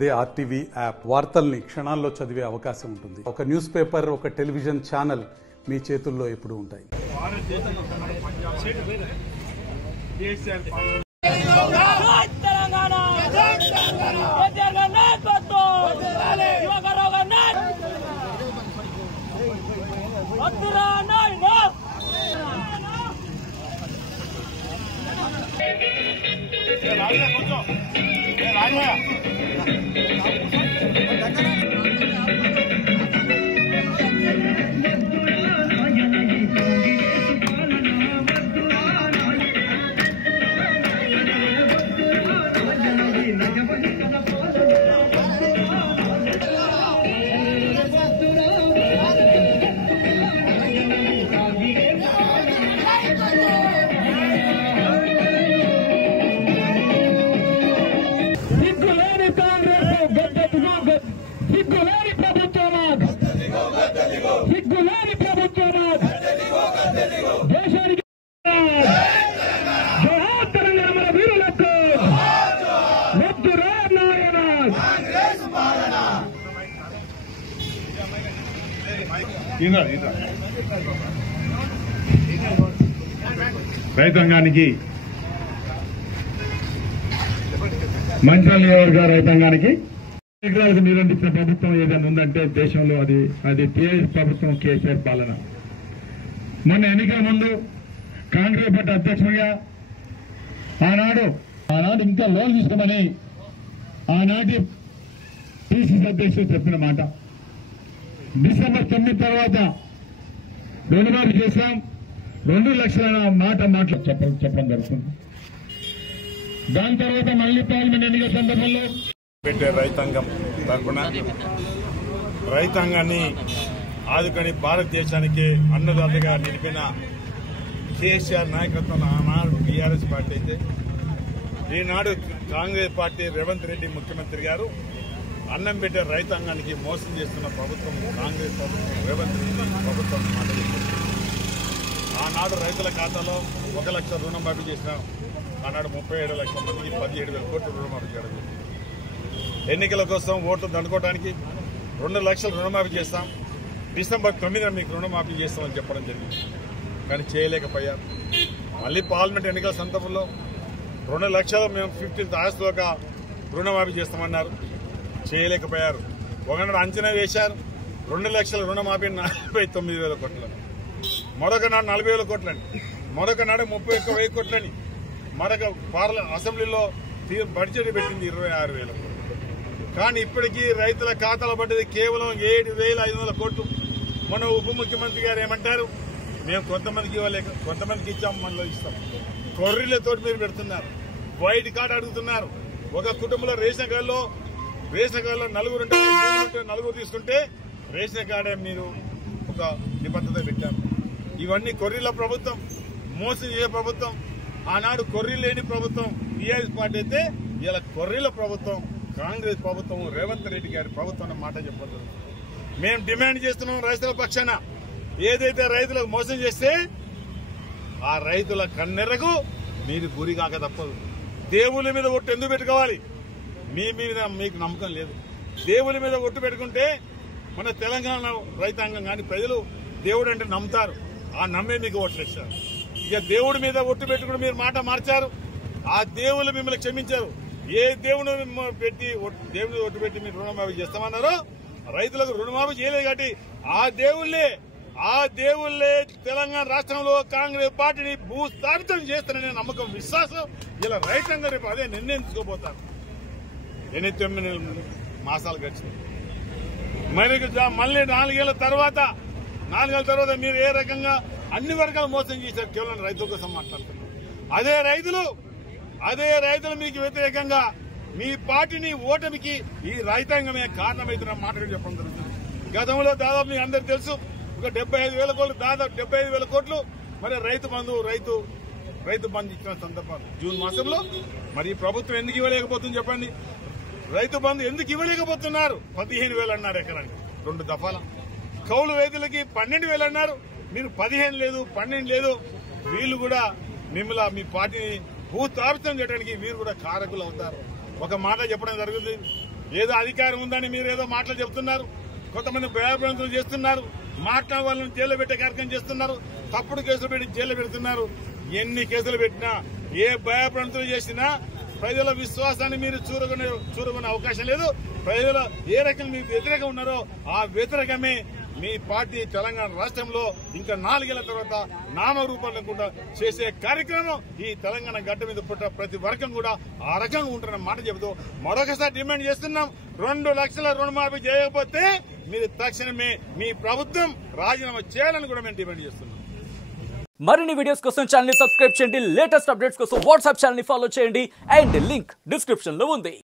అదే RTV app వార్తల్ని క్షణాల్లో చదివే అవకాశం ఉంటుంది. ఒక న్యూస్ పేపర్, ఒక టెలివిజన్ ఛానల్ మీ చేతుల్లో ఎప్పుడూ ఉంటాయి. రైతాంగానికి మంచిర్యాల నియోజకవర్గ రైతాంగానికి ఎకరాలకు నీరందించిన ప్రభుత్వం ఏదైనా ఉందంటే దేశంలో అది టీఆర్ఎస్ ప్రభుత్వం, కేసీఆర్ పాలన. మొన్న ఎన్నికల ముందు కాంగ్రెస్ పార్టీ అధ్యక్షుడిగా ఆనాడు ఇంకా లోన్ తీసుకోమని ఆనాటి పిసిసి అధ్యక్షుడు చెప్పిన మాట, డిసెంబర్ 9 తర్వాత రుణమాఫీ చేశాం, 2 లక్షల మాట చెప్పడం జరుగుతుంది. దాని తర్వాత మళ్లీ పార్లమెంట్ ఎన్నికల సందర్భంలో పెట్టే రైతాంగం తరఫున రైతాంగాన్ని ఆదుకొని భారతదేశానికి అన్నదాతగా నిలిపిన కేసీఆర్ నాయకత్వం ఆనాడు టీఆర్ఎస్ పార్టీ అయితే, ఈనాడు కాంగ్రెస్ పార్టీ రేవంత్ రెడ్డి ముఖ్యమంత్రి గారు అన్నం పెట్టే రైతాంగానికి మోసం చేస్తున్న ప్రభుత్వం కాంగ్రెస్ ప్రభుత్వం, రేవంత్ రెడ్డి ప్రభుత్వం మాట చెప్తుంది. ఆనాడు రైతుల ఖాతాలో 1 లక్ష రుణమాఫీ చేసినాం. ఆనాడు 37 లక్షల మందికి 17,000 కోట్లు రుణమాఫీ చేయడం. ఎన్నికల కోసం ఓట్లు దండుకోవడానికి 2 లక్షల రుణమాఫీ చేస్తాం, డిసెంబర్ 9న మీకు రుణమాఫీ చేస్తామని చెప్పడం జరిగింది. కానీ చేయలేకపోయారు. మళ్ళీ పార్లమెంట్ ఎన్నికల సందర్భంలో 2 లక్షలు మేము 15th ఆగస్టులోగా రుణమాఫీ చేస్తామన్నారు, చేయలేకపోయారు. ఒకనాడు అంచనా వేశారు 2 లక్షల రుణమాఫీ 49,000 కోట్లని, మరొక నాడు 40,000 కోట్లని, మరొక నాడు 31,000 కోట్లని, మరొక అసెంబ్లీలో బడ్జెట్ పెట్టింది 26,000 కోట్లు. కానీ ఇప్పటికీ రైతుల ఖాతాలో పడ్డది కేవలం 7,500 కోట్లు. మన ఉప ముఖ్యమంత్రి గారు ఏమంటారు, మేము కొంతమందికి ఇవ్వలేక కొంతమందికి ఇచ్చాం, మనలో ఇస్తాం. కొర్రీలతో మీరు పెడుతున్నారు, వైట్ కార్డు అడుగుతున్నారు. ఒక కుటుంబంలో రేషన్ కార్డులో 4 తీసుకుంటే రేషన్ కార్డే మీరు ఒక నిబద్ధత పెట్టారు. ఇవన్నీ కొర్రీల ప్రభుత్వం, మోసం చేసే ప్రభుత్వం. ఆనాడు కొర్రీ లేని ప్రభుత్వం టీఆర్ఎస్ పార్టీ అయితే, ఇలా కొర్రీల ప్రభుత్వం కాంగ్రెస్ ప్రభుత్వం, రేవంత్ రెడ్డి గారి ప్రభుత్వం అన్న మాట చెప్పదు. మేము డిమాండ్ చేస్తున్నాం రైతుల పక్షాన, ఏదైతే రైతులకు మోసం చేస్తే ఆ రైతుల కన్నెరకు మీరు గురి కాక తప్పదు. దేవుళ్ళ మీద ఒట్టు ఎందుకు పెట్టుకోవాలి? మీ మీద మీకు నమ్మకం లేదు. దేవుళ్ళ మీద ఒట్టు పెట్టుకుంటే మన తెలంగాణ రైతాంగం కానీ ప్రజలు దేవుడు అంటే నమ్ముతారు, ఆ నమ్మే మీకు ఓట్లు ఇస్తారు. ఇక దేవుడి మీద ఒట్టు పెట్టుకుని మీరు మాట మార్చారు, ఆ దేవుళ్ళు మిమ్మల్ని క్షమించారు. ఏ దేవుని పెట్టి దేవుని ఒట్టు పెట్టి మీరు రుణమాఫీ చేస్తామన్నారో, రైతులకు రుణమాఫీ చేయలేదు కాబట్టి ఆ దేవుళ్లే తెలంగాణ రాష్ట్రంలో కాంగ్రెస్ పార్టీని భూస్థాపితం చేస్తారనే నమ్మకం, విశ్వాసం ఇలా రైతాంగం రేపు అదే నిర్ణయం తీసుకోబోతారు. 8-9 మాసాలు గడిచింది. మళ్ళీ 4 ఏళ్ల తర్వాత మీరు ఏ రకంగా అన్ని వర్గాలు మోసం చేశారు, కేవలం రైతుల కోసం మాట్లాడుతున్నారు. అదే రైతులు మీకు వ్యతిరేకంగా మీ పార్టీని ఓటమికి ఈ రైతాంగమే కారణమైతున్న మాటలు చెప్పడం జరుగుతుంది. గతంలో దాదాపు మీకు అందరికీ తెలుసు, ఒక 75,000 కోట్లు, దాదాపు 75,000 కోట్లు మరి రైతు బంధు ఇచ్చిన సందర్భాలు జూన్ మాసంలో. మరి ప్రభుత్వం ఎందుకు ఇవ్వలేకపోతుంది చెప్పండి? రైతు బంధు ఎందుకు ఇవ్వలేకపోతున్నారు? 15,000 అన్నారు ఎకరానికి 2 దఫాల. కౌలు రైతులకి 12,000 అన్నారు, మీరు 15 లేదు, 12 లేదు. వీళ్ళు కూడా మిమ్మల్ని మీ పార్టీని భూతాపితం చేయడానికి వీరు కూడా కారకులు అవుతారు. ఒక మాట చెప్పడం జరుగుతుంది, ఏదో అధికారం ఉందని మీరు ఏదో మాటలు చెబుతున్నారు. కొంతమంది భయభ్రాంతులు చేస్తున్నారు. మాట్లాడే వాళ్ళని జైల్లో పెట్టే కార్యక్రమం చేస్తున్నారు. తప్పుడు కేసులు పెట్టి జైల్లో పెడుతున్నారు. ఎన్ని కేసులు పెట్టినా, ఏ భయభ్రాంతులు చేసినా ప్రజల విశ్వాసాన్ని మీరు చూరగొనే అవకాశం లేదు. ప్రజలు ఏ రకంగా మీకు వ్యతిరేకంగా ఉన్నారో ఆ వ్యతిరేకమే మీ పార్టీ తెలంగాణ రాష్ట్రంలో ఇంకా 4 ఏళ్ల తర్వాత నామరూపం లేకుండా చేసే కార్యక్రమం ఈ తెలంగాణ గడ్డ మీద పుట్టిన ప్రతి వర్గం కూడా ఆ రకంగా ఉంటున్న మాట చెబుతూ మరొకసారి డిమాండ్ చేస్తున్నాం. 2 లక్షల రుణమాఫీ చేయకపోతే మీరు తక్షణమే మీ ప్రభుత్వం రాజీనామా చేయాలని కూడా మేము డిమాండ్ చేస్తున్నాం. మరిన్ని వీడియోస్ కోసం ఛానల్ ని సబ్స్క్రైబ్ చేయండి. లేటెస్ట్ అప్డేట్స్ కోసం వాట్సాప్ ఛానల్ ని ఫాలో చేయండి. అండ్ లింక్ డిస్క్రిప్షన్ లో ఉంది.